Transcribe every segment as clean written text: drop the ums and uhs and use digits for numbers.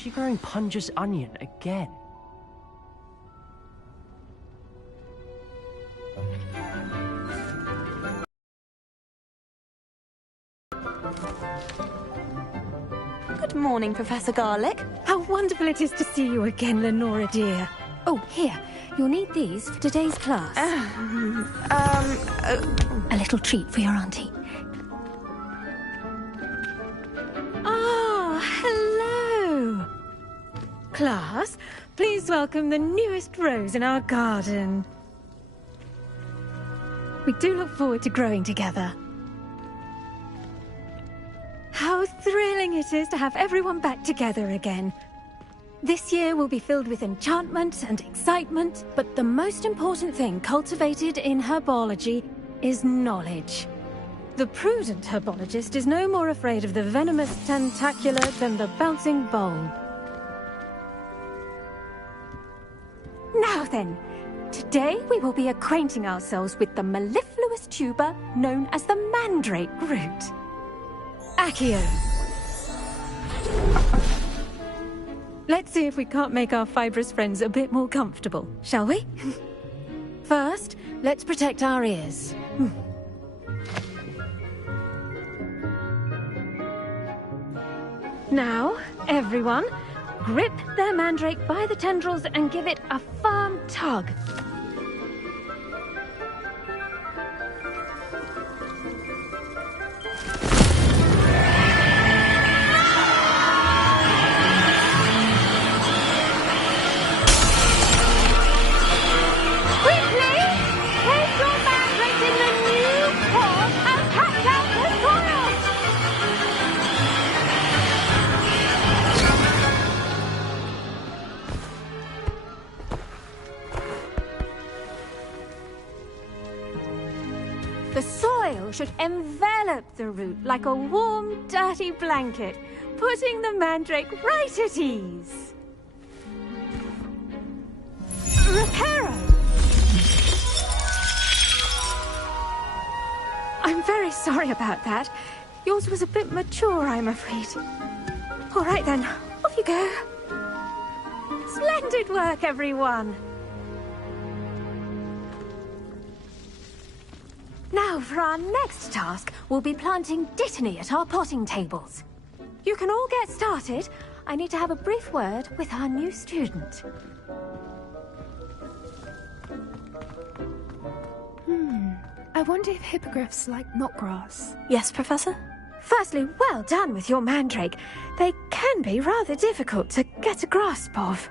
she growing Punja's onion again? Good morning, Professor Garlick. How wonderful it is to see you again, Lenora dear. Oh, here. You'll need these for today's class. A little treat for your auntie. Ah, hello. Class, please welcome the newest rose in our garden. We do look forward to growing together. How thrilling it is to have everyone back together again. This year will be filled with enchantment and excitement, but the most important thing cultivated in herbology is knowledge. The prudent herbologist is no more afraid of the venomous tentacula than the bouncing bulb. Now then, today we will be acquainting ourselves with the mellifluous tuber known as the mandrake root. Accio. Let's see if we can't make our fibrous friends a bit more comfortable, shall we? First, let's protect our ears. Now, everyone, grip their mandrake by the tendrils and give it a firm tug. The soil should envelop the root like a warm, dirty blanket, putting the mandrake right at ease. Reparo! I'm very sorry about that. Yours was a bit mature, I'm afraid. All right then, off you go. Splendid work, everyone! Now, for our next task, we'll be planting Dittany at our potting tables. You can all get started. I need to have a brief word with our new student. I wonder if hippogriffs like knotgrass. Yes, Professor? Firstly, well done with your mandrake. They can be rather difficult to get a grasp of.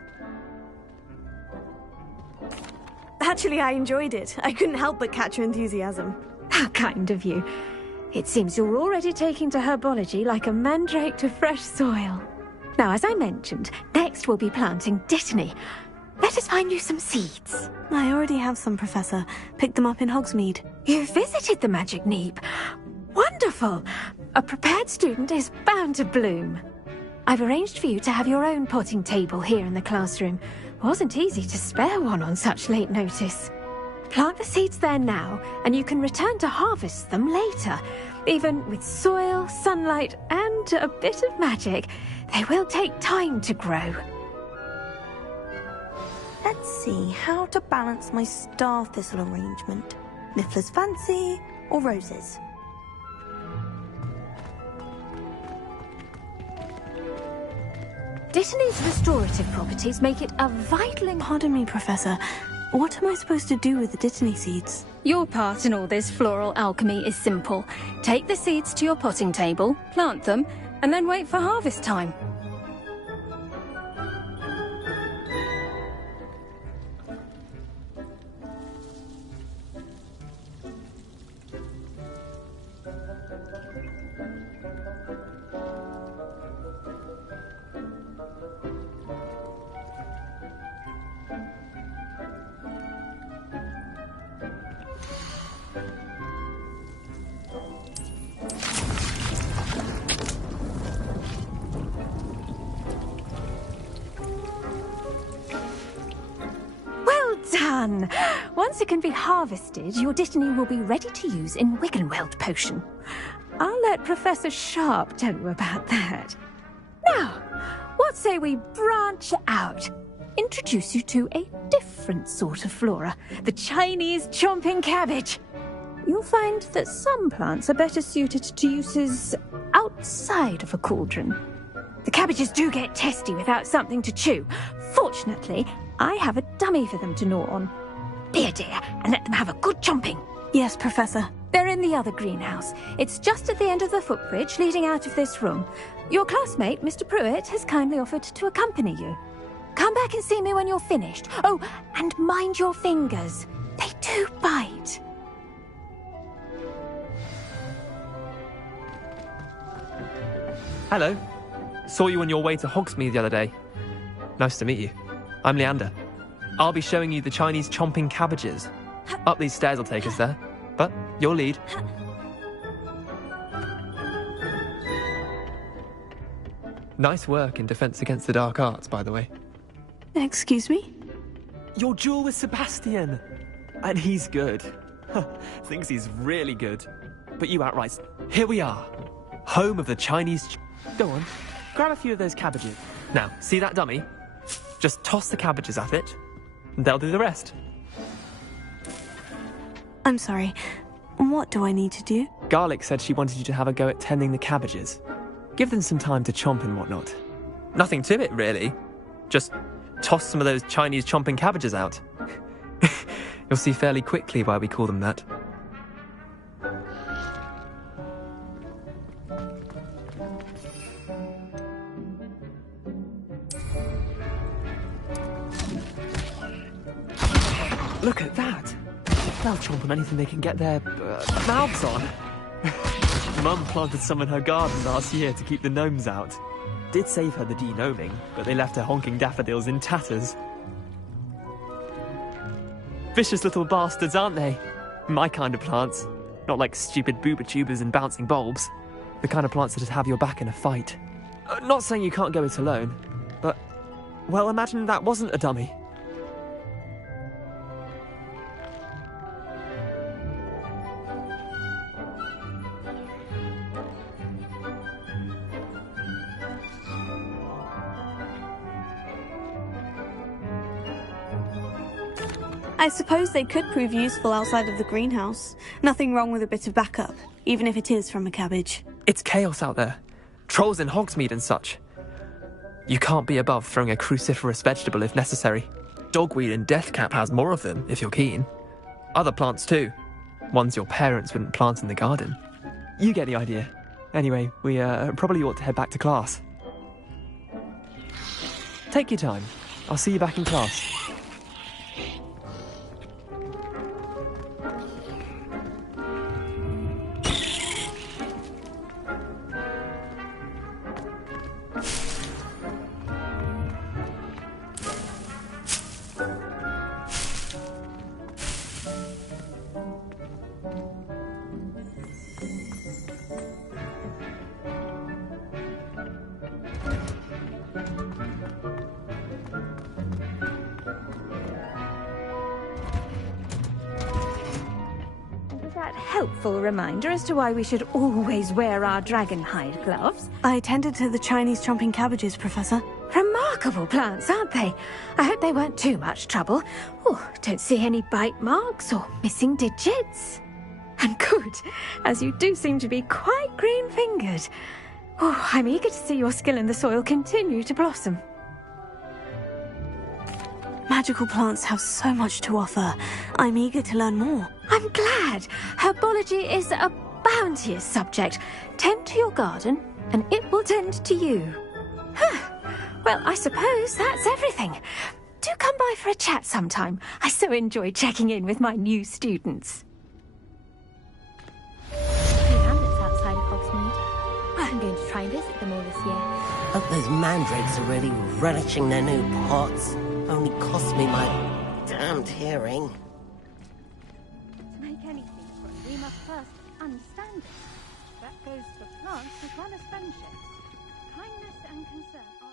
Actually, I enjoyed it. I couldn't help but catch your enthusiasm. How kind of you. It seems you're already taking to herbology like a mandrake to fresh soil. Now, as I mentioned, next we'll be planting Dittany. Let us find you some seeds. I already have some, Professor. Picked them up in Hogsmeade. You visited the Magic Neep. Wonderful! A prepared student is bound to bloom. I've arranged for you to have your own potting table here in the classroom. Wasn't easy to spare one on such late notice. Plant the seeds there now, and you can return to harvest them later. Even with soil, sunlight, and a bit of magic, they will take time to grow. Let's see how to balance my star thistle arrangement. Niffler's Fancy or roses? Dittany's restorative properties make it a vital... Pardon me, Professor. What am I supposed to do with the Dittany seeds? Your part in all this floral alchemy is simple. Take the seeds to your potting table, plant them, and then wait for harvest time. Done! Once it can be harvested, your Dittany will be ready to use in Wiggenweld potion. I'll let Professor Sharp tell you about that. Now, What say we branch out? Introduce you to a different sort of flora, the Chinese chomping cabbage. You'll find that some plants are better suited to uses outside of a cauldron. The cabbages do get testy without something to chew. Fortunately, I have a dummy for them to gnaw on. Be a dear and let them have a good chomping. Yes, Professor. They're in the other greenhouse. It's just at the end of the footbridge leading out of this room. Your classmate, Mr. Pruitt, has kindly offered to accompany you. Come back and see me when you're finished. Oh, and mind your fingers. They do bite. Hello. Saw you on your way to Hogsmeade the other day. Nice to meet you. I'm Leander. I'll be showing you the Chinese chomping cabbages. Up these stairs will take us there. But your lead. Nice work in Defense Against the Dark Arts, by the way. Excuse me? Your duel with Sebastian! And he's good. Thinks he's really good. But you outright. Here we are. Home of the Chinese... Go on. Grab a few of those cabbages. Now, see that dummy? Just toss the cabbages at it, and they'll do the rest. I'm sorry. What do I need to do? Garlic said she wanted you to have a go at tending the cabbages. Give them some time to chomp and whatnot. Nothing to it, really. Just toss some of those Chinese chomping cabbages out. You'll see fairly quickly why we call them that. Look at that! They'll chomp on anything they can get their mouths on. Mum planted some in her garden last year to keep the gnomes out. Did save her the de-gnoming, but they left her honking daffodils in tatters. Vicious little bastards, aren't they? My kind of plants. Not like stupid booba tubers and bouncing bulbs. The kind of plants that'd have your back in a fight. Not saying you can't go it alone, but... well, imagine that wasn't a dummy. I suppose they could prove useful outside of the greenhouse. Nothing wrong with a bit of backup, even if it is from a cabbage. It's chaos out there. Trolls in Hogsmeade and such. You can't be above throwing a cruciferous vegetable if necessary. Dogweed and deathcap has more of them, if you're keen. Other plants too. Ones your parents wouldn't plant in the garden. You get the idea. Anyway, we probably ought to head back to class. Take your time. I'll see you back in class. Helpful reminder as to why we should always wear our dragon hide gloves. I tended to the Chinese chomping cabbages, Professor. Remarkable plants, aren't they? I hope they weren't too much trouble. Oh, don't see any bite marks or missing digits. And good, as you do seem to be quite green-fingered. Oh, I'm eager to see your skill in the soil continue to blossom. Magical plants have so much to offer. I'm eager to learn more. I'm glad. Herbology is a bounteous subject. Tend to your garden, and it will tend to you. Well, I suppose that's everything. Do come by for a chat sometime. I so enjoy checking in with my new students. Hamlets outside of Hogsmeade. I'm going to try and visit them all this year. Hope those mandrakes are really relishing their new pots. Only cost me my damned hearing. To make anything from, we must first understand it. That goes for plants as well as friendships. Kindness and concern are...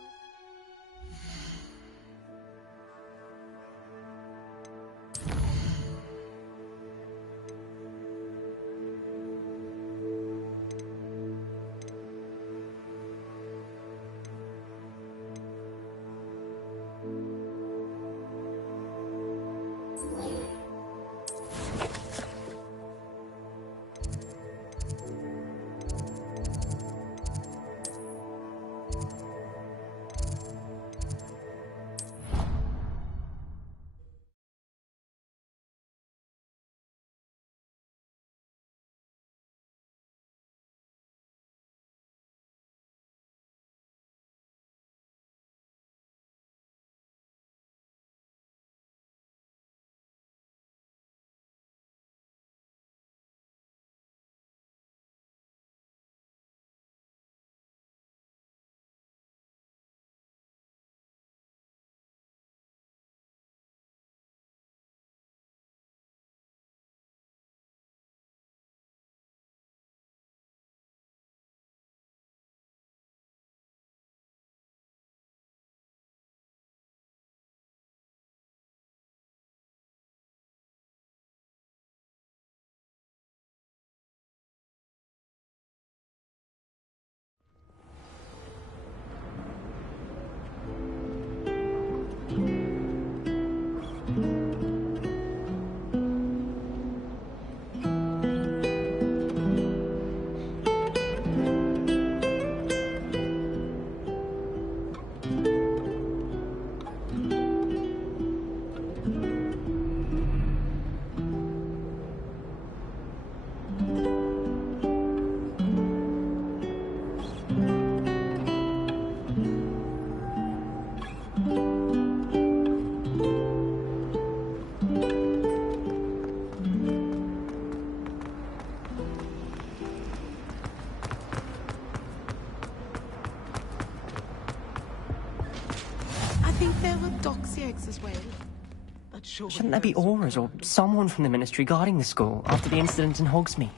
Shouldn't there be aurors or someone from the Ministry guarding the school after the incident in Hogsmeade?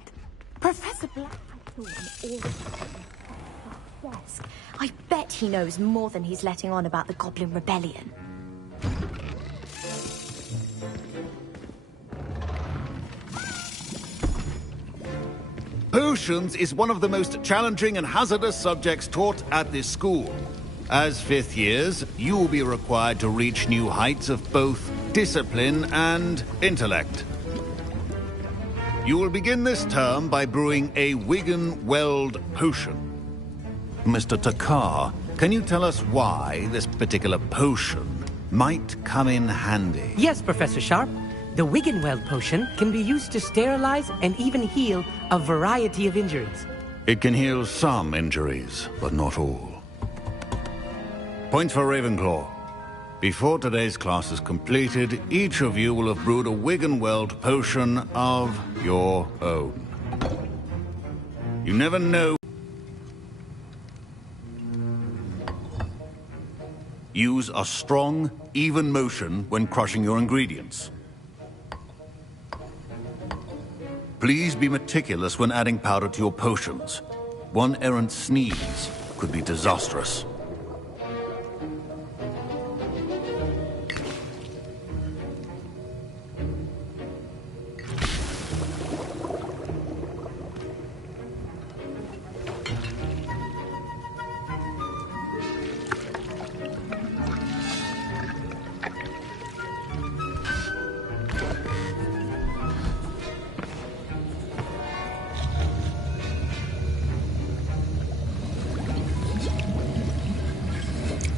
Professor Black desk. I bet he knows more than he's letting on about the Goblin Rebellion. Potions is one of the most challenging and hazardous subjects taught at this school. As fifth years, you will be required to reach new heights of both discipline and intellect. You will begin this term by brewing a Wiggenweld potion. Mr. Takar, can you tell us why this particular potion might come in handy? Yes, Professor Sharp. The Wiggenweld potion can be used to sterilize and even heal a variety of injuries. It can heal some injuries, but not all. Points for Ravenclaw. Before today's class is completed, each of you will have brewed a Wiggenweld potion of your own. You never know. Use a strong, even motion when crushing your ingredients. Please be meticulous when adding powder to your potions. One errant sneeze could be disastrous.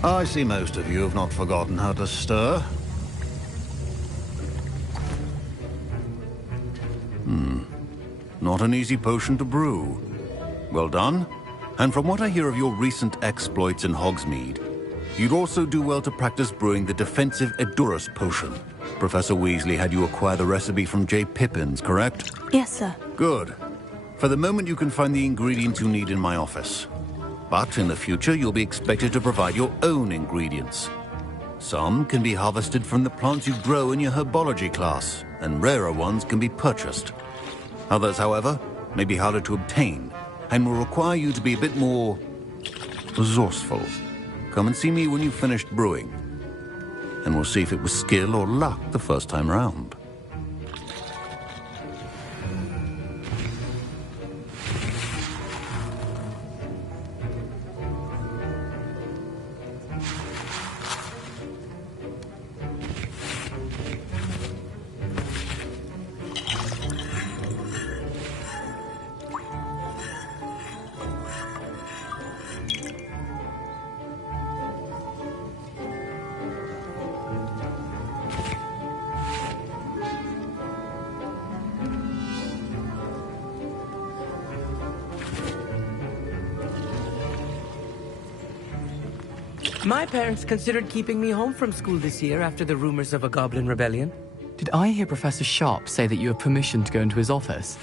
I see most of you have not forgotten how to stir. Not an easy potion to brew. Well done. And from what I hear of your recent exploits in Hogsmeade, you'd also do well to practice brewing the defensive Edurus potion. Professor Weasley had you acquire the recipe from J. Pippins, correct? Yes, sir. Good. For the moment, you can find the ingredients you need in my office. But in the future, you'll be expected to provide your own ingredients. Some can be harvested from the plants you grow in your herbology class, and rarer ones can be purchased. Others, however, may be harder to obtain, and will require you to be a bit more resourceful. Come and see me when you've finished brewing, and we'll see if it was skill or luck the first time round. My parents considered keeping me home from school this year after the rumors of a Goblin Rebellion. Did I hear Professor Sharp say that you have permission to go into his office?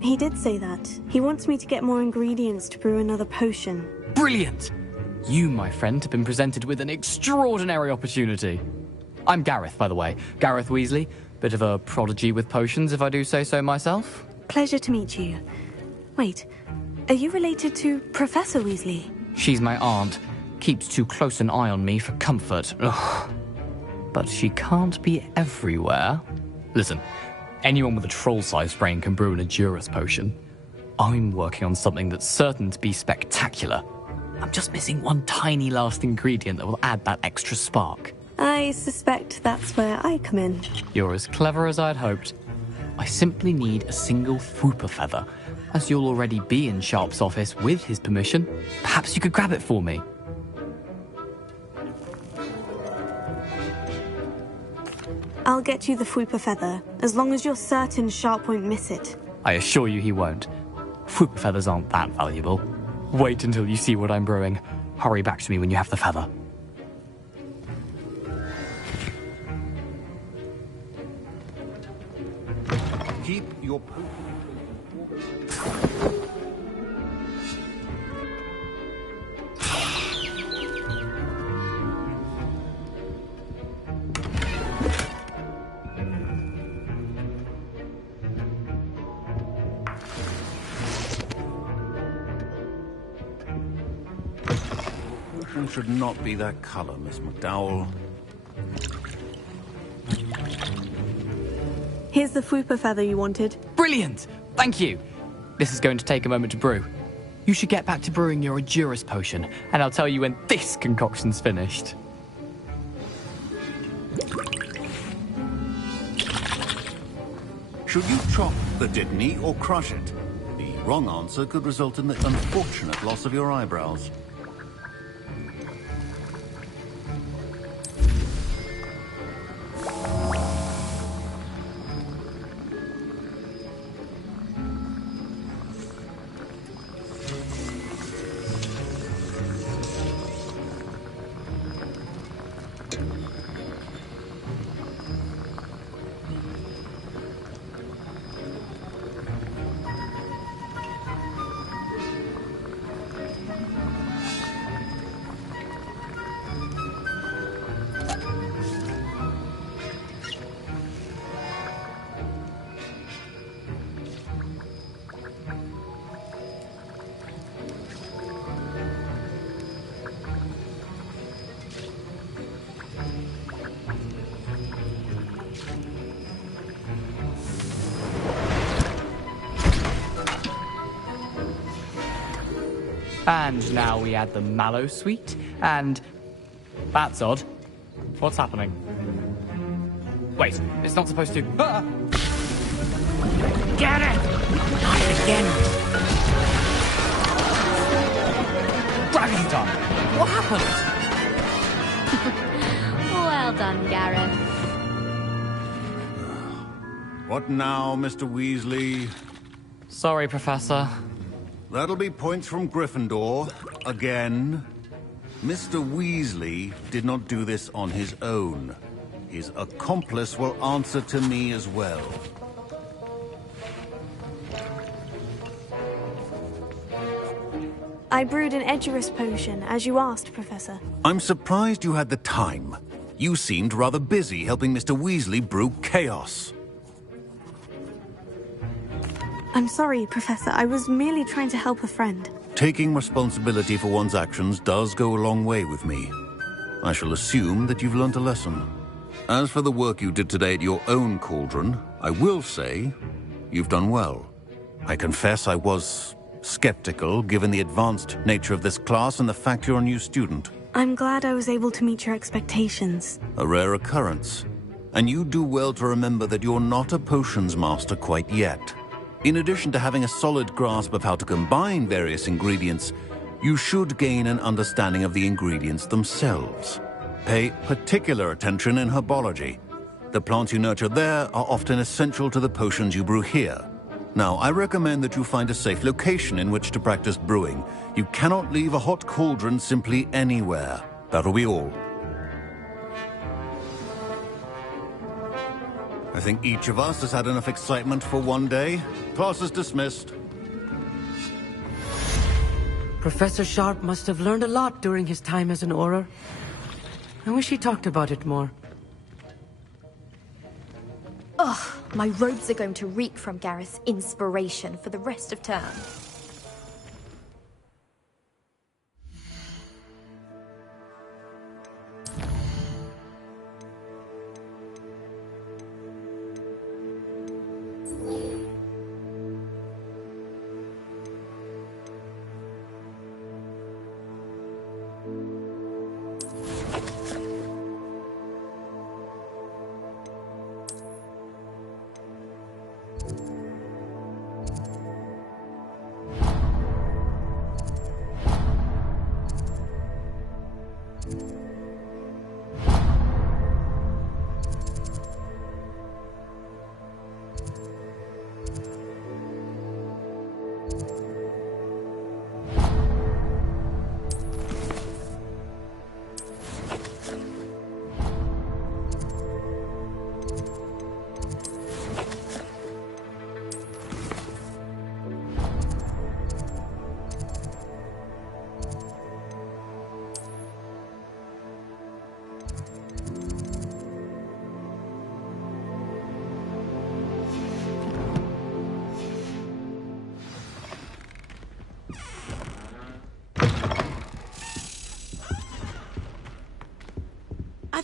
He did say that. He wants me to get more ingredients to brew another potion. Brilliant! You, my friend, have been presented with an extraordinary opportunity. I'm Gareth, by the way. Gareth Weasley. Bit of a prodigy with potions, if I do say so myself. Pleasure to meet you. Wait, are you related to Professor Weasley? She's my aunt. Keeps too close an eye on me for comfort. Ugh. But she can't be everywhere. Listen, anyone with a troll-sized brain can brew an Edurus potion. I'm working on something that's certain to be spectacular. I'm just missing one tiny last ingredient that will add that extra spark. I suspect that's where I come in. You're as clever as I'd hoped. I simply need a single Fwooper feather. As you'll already be in Sharp's office with his permission, perhaps you could grab it for me. I'll get you the Fwooper feather, as long as you're certain Sharp won't miss it. I assure you he won't. Fwooper feathers aren't that valuable. Wait until you see what I'm brewing. Hurry back to me when you have the feather. Keep your... potion should not be that color, Miss McDowell. Here's the Fwooper feather you wanted. Brilliant! Thank you! This is going to take a moment to brew. You should get back to brewing your Edurus potion, and I'll tell you when this concoction's finished. Should you chop the Dittany or crush it? The wrong answer could result in the unfortunate loss of your eyebrows. And now we add the mallow sweet, and... That's odd. What's happening? Wait, it's not supposed to... Ah! Get it! Not again. Dragon's done! What happened? Well done, Gareth. What now, Mr. Weasley? Sorry, Professor. That'll be points from Gryffindor. Again. Mr. Weasley did not do this on his own. His accomplice will answer to me as well. I brewed an Edurus potion, as you asked, Professor. I'm surprised you had the time. You seemed rather busy helping Mr. Weasley brew chaos. I'm sorry, Professor. I was merely trying to help a friend. Taking responsibility for one's actions does go a long way with me. I shall assume that you've learnt a lesson. As for the work you did today at your own cauldron, I will say you've done well. I confess I was skeptical, given the advanced nature of this class and the fact you're a new student. I'm glad I was able to meet your expectations. A rare occurrence. And you do well to remember that you're not a potions master quite yet. In addition to having a solid grasp of how to combine various ingredients, you should gain an understanding of the ingredients themselves. Pay particular attention in herbology. The plants you nurture there are often essential to the potions you brew here. Now, I recommend that you find a safe location in which to practice brewing. You cannot leave a hot cauldron simply anywhere. That'll be all. I think each of us has had enough excitement for one day. Class is dismissed. Professor Sharp must have learned a lot during his time as an Auror. I wish he talked about it more. Ugh, my robes are going to reek from Gareth's inspiration for the rest of term.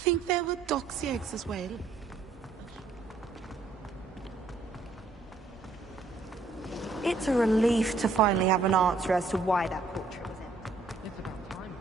think there were doxy eggs as well. It's a relief to finally have an answer as to why that portrait was empty. It's about time.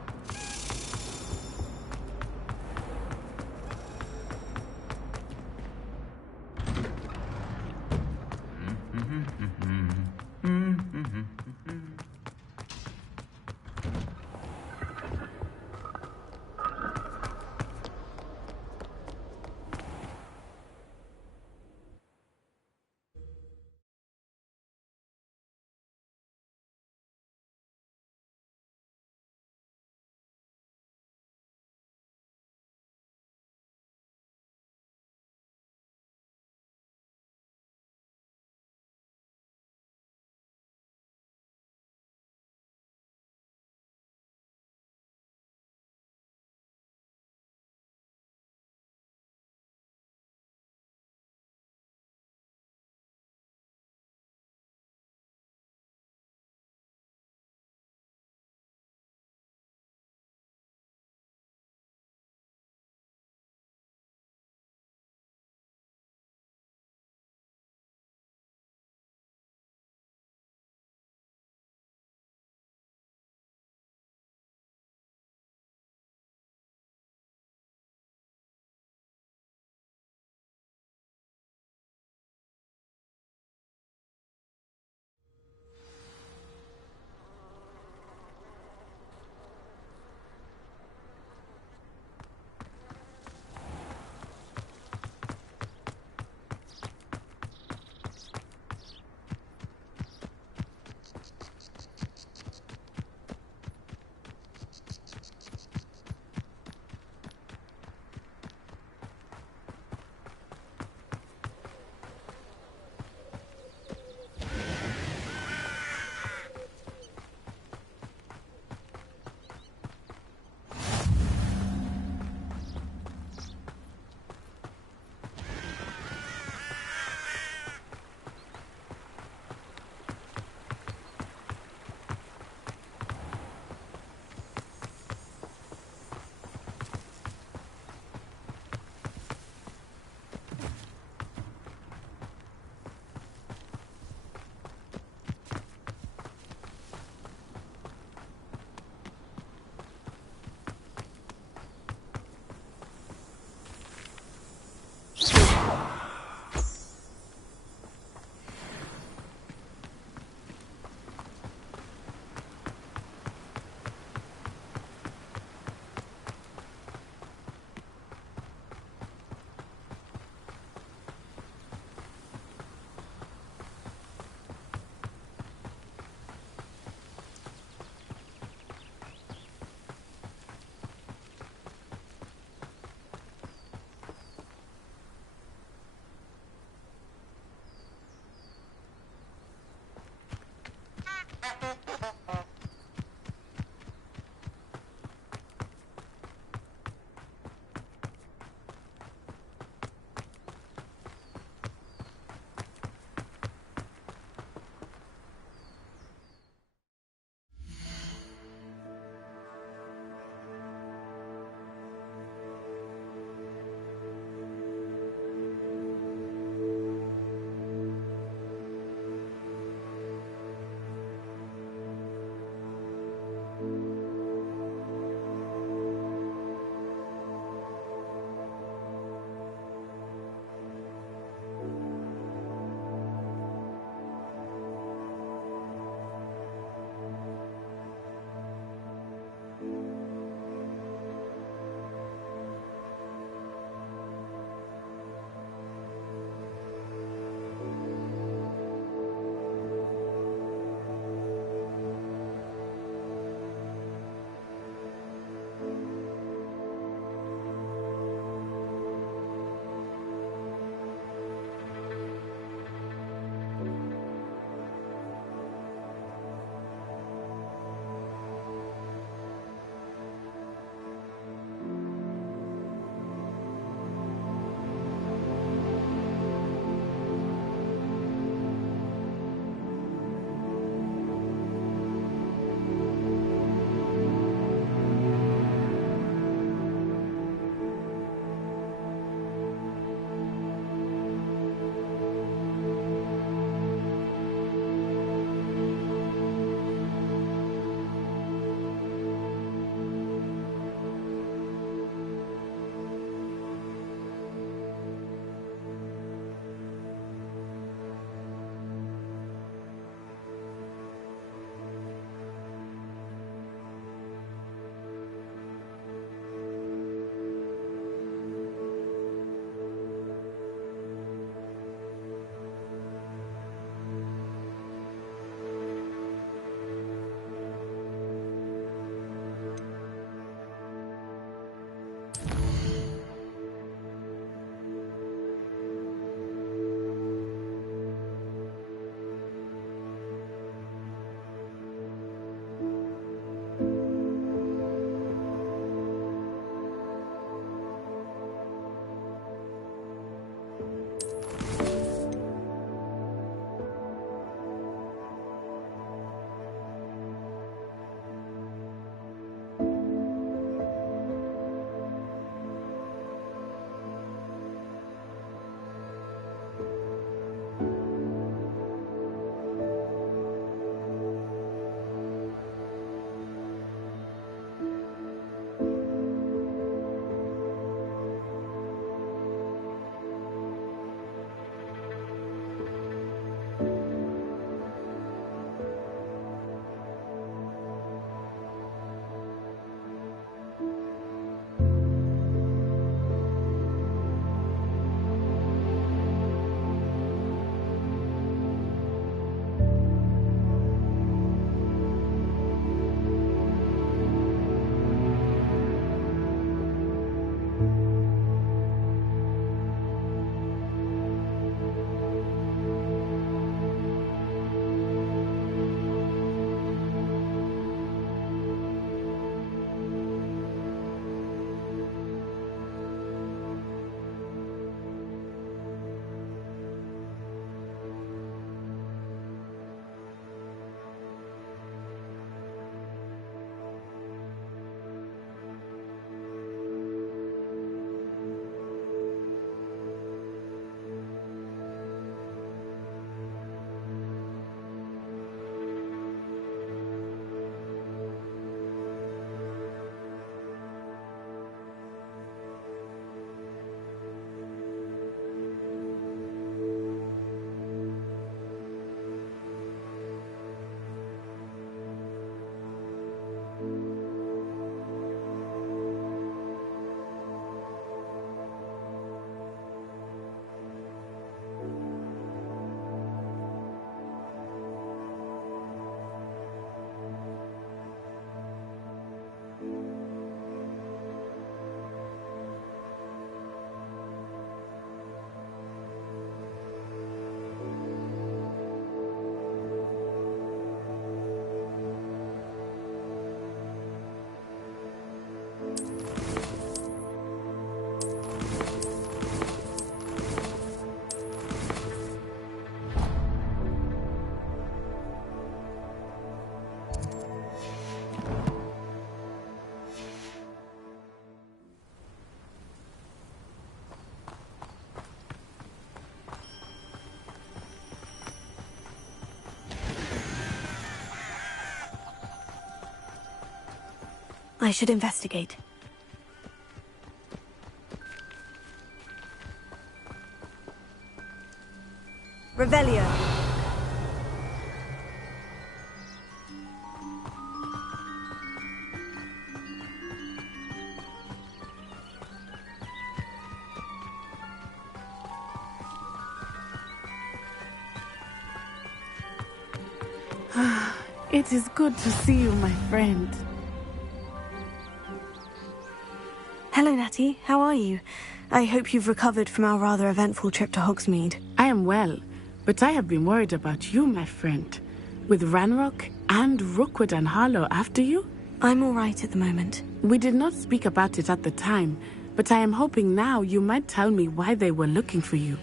I should investigate. Revelio. It is good to see you, my friend. Hello, Natty. How are you? I hope you've recovered from our rather eventful trip to Hogsmeade. I am well, but I have been worried about you, my friend. With Ranrock and Rookwood and Harlow after you? I'm all right at the moment. We did not speak about it at the time, but I am hoping now you might tell me why they were looking for you.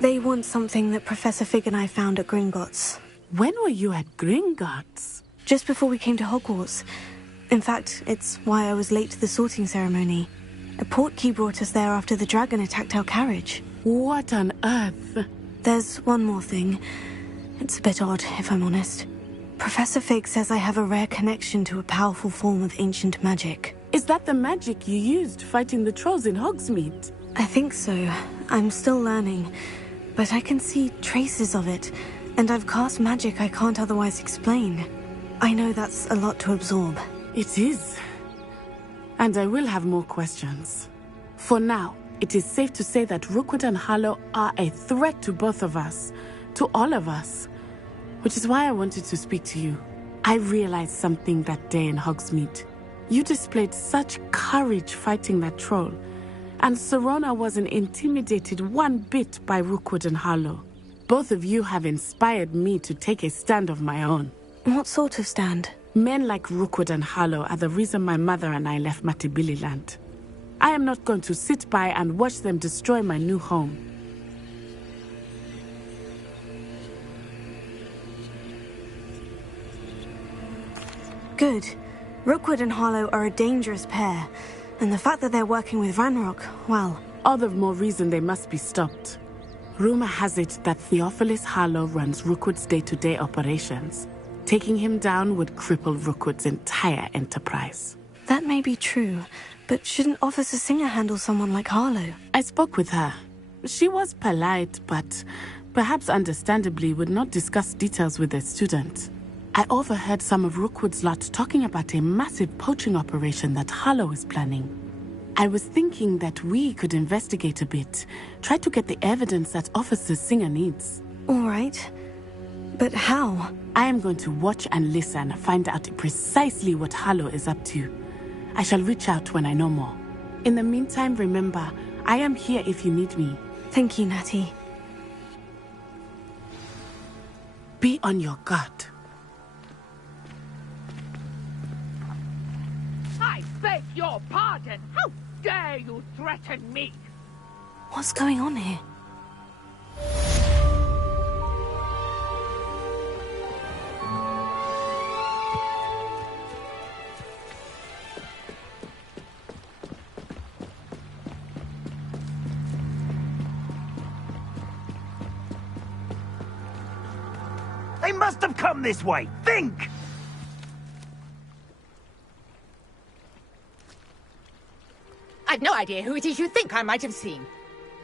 They want something that Professor Fig and I found at Gringotts. When were you at Gringotts? Just before we came to Hogwarts. In fact, it's why I was late to the sorting ceremony. A portkey brought us there after the dragon attacked our carriage. What on earth? There's one more thing. It's a bit odd, if I'm honest. Professor Fig says I have a rare connection to a powerful form of ancient magic. Is that the magic you used fighting the trolls in Hogsmeade? I think so. I'm still learning. But I can see traces of it, and I've cast magic I can't otherwise explain. I know that's a lot to absorb. It is. And I will have more questions. For now, it is safe to say that Rookwood and Harlow are a threat to both of us, to all of us. Which is why I wanted to speak to you. I realized something that day in Hogsmeade. You displayed such courage fighting that troll. And Sirona wasn't intimidated one bit by Rookwood and Harlow. Both of you have inspired me to take a stand of my own. What sort of stand? Men like Rookwood and Harlow are the reason my mother and I left Matabeleland. I am not going to sit by and watch them destroy my new home. Good. Rookwood and Harlow are a dangerous pair. And the fact that they're working with Ranrock, well... All the more reason they must be stopped. Rumor has it that Theophilus Harlow runs Rookwood's day-to-day operations. Taking him down would cripple Rookwood's entire enterprise. That may be true, but shouldn't Officer Singer handle someone like Harlow? I spoke with her. She was polite, but perhaps understandably would not discuss details with a student. I overheard some of Rookwood's lot talking about a massive poaching operation that Harlow is planning. I was thinking that we could investigate a bit, try to get the evidence that Officer Singer needs. All right. But how? I am going to watch and listen, find out precisely what Harlow is up to. I shall reach out when I know more. In the meantime, remember, I am here if you need me. Thank you, Natty. Be on your guard. I beg your pardon! How dare you threaten me? What's going on here? They must have come this way! Think! I've no idea who it is you think I might have seen.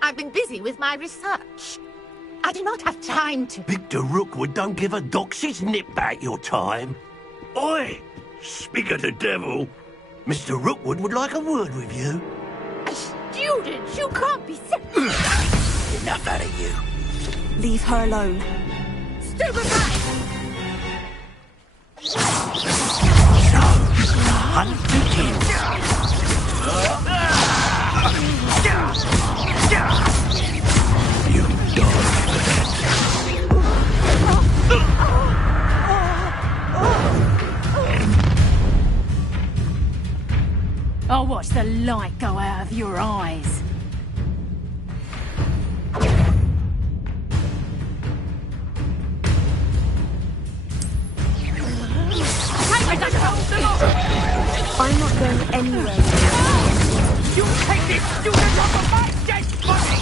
I've been busy with my research. I do not have time to... Victor Rookwood don't give a doxy's nip back your time. Oi! Speak of the devil. Mr. Rookwood would like a word with you. A student? You can't be so... Enough out of you. Leave her alone. Stupefy! Hunt to kill. You die for I'll watch the light go out of your eyes. I'm not going anywhere. You take this student off of my dead body!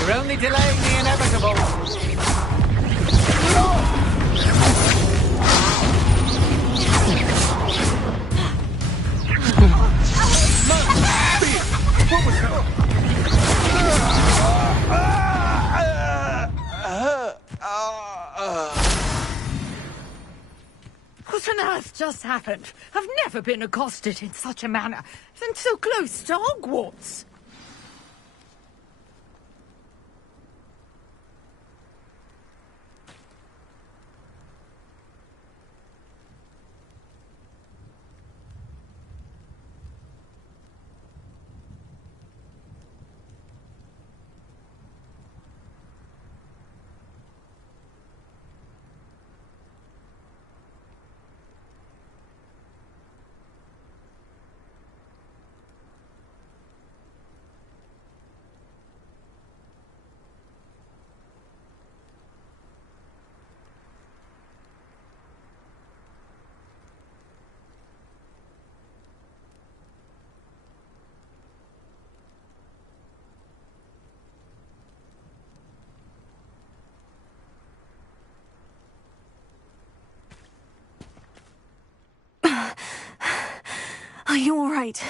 You're only delaying the inevitable. What was that? What on earth just happened? I've never been accosted in such a manner, and so close to Hogwarts. Are you all right?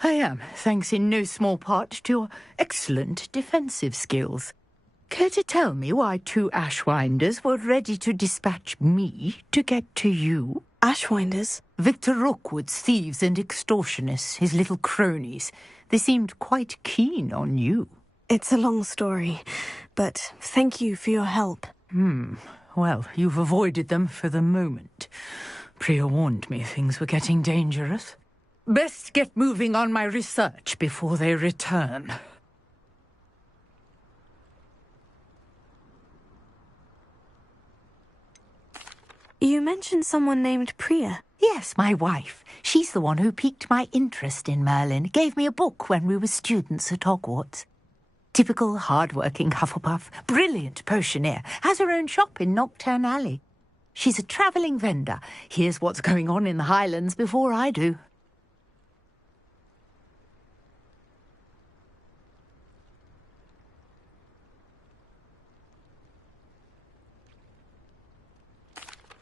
I am, thanks in no small part to your excellent defensive skills. Care to tell me why two Ashwinders were ready to dispatch me to get to you? Ashwinders? Victor Rookwood's thieves and extortionists, his little cronies. They seemed quite keen on you. It's a long story, but thank you for your help. Well, you've avoided them for the moment. Priya warned me things were getting dangerous. Best get moving on my research before they return. You mentioned someone named Priya. Yes, my wife. She's the one who piqued my interest in Merlin. Gave me a book when we were students at Hogwarts. Typical hard-working Hufflepuff. Brilliant potioneer. Has her own shop in Knockturn Alley. She's a travelling vendor. Hears what's going on in the Highlands before I do.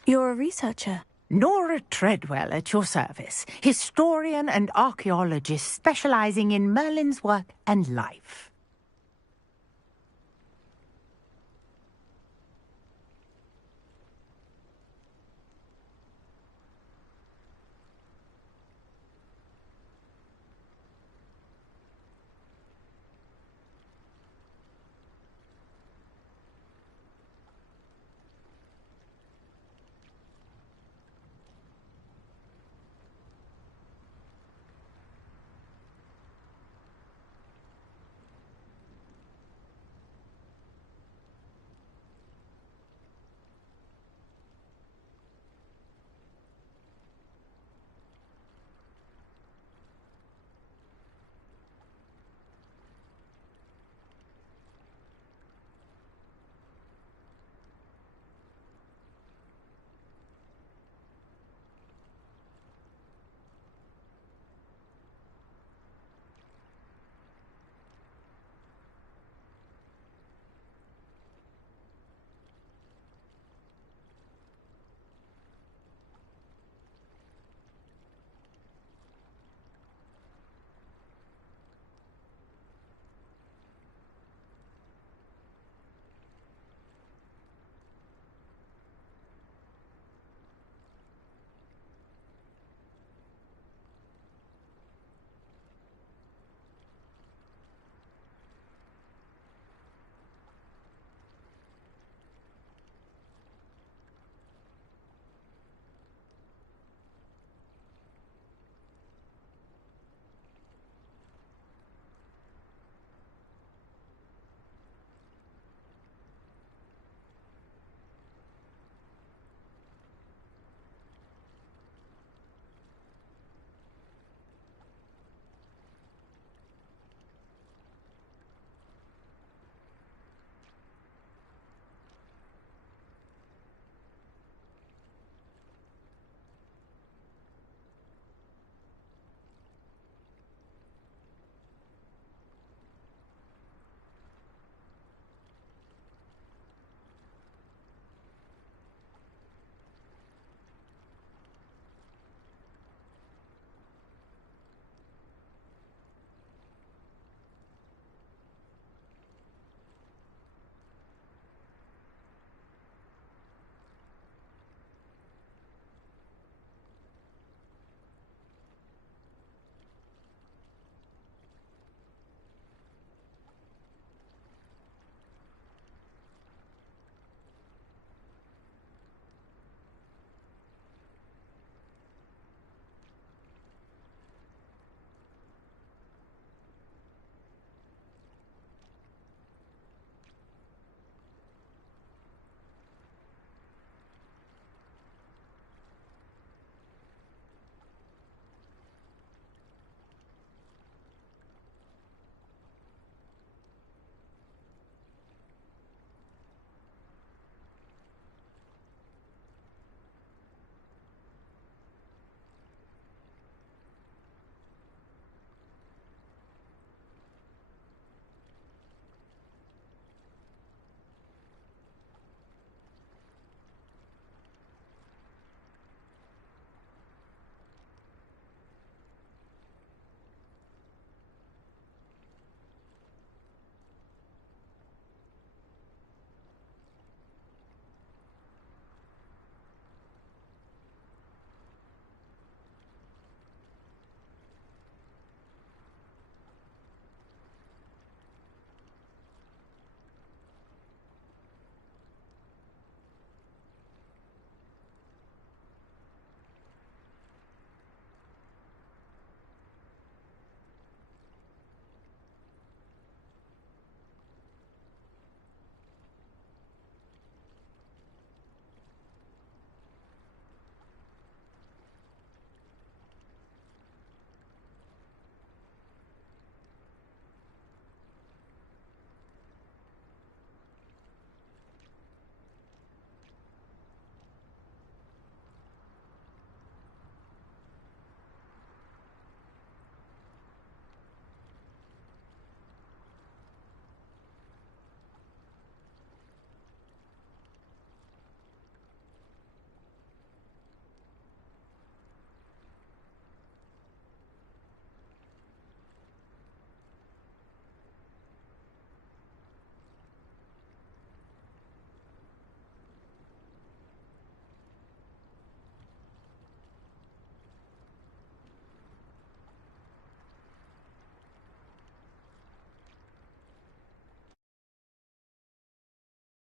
You're a researcher. Nora Treadwell at your service. Historian and archaeologist specialising in Merlin's work and life.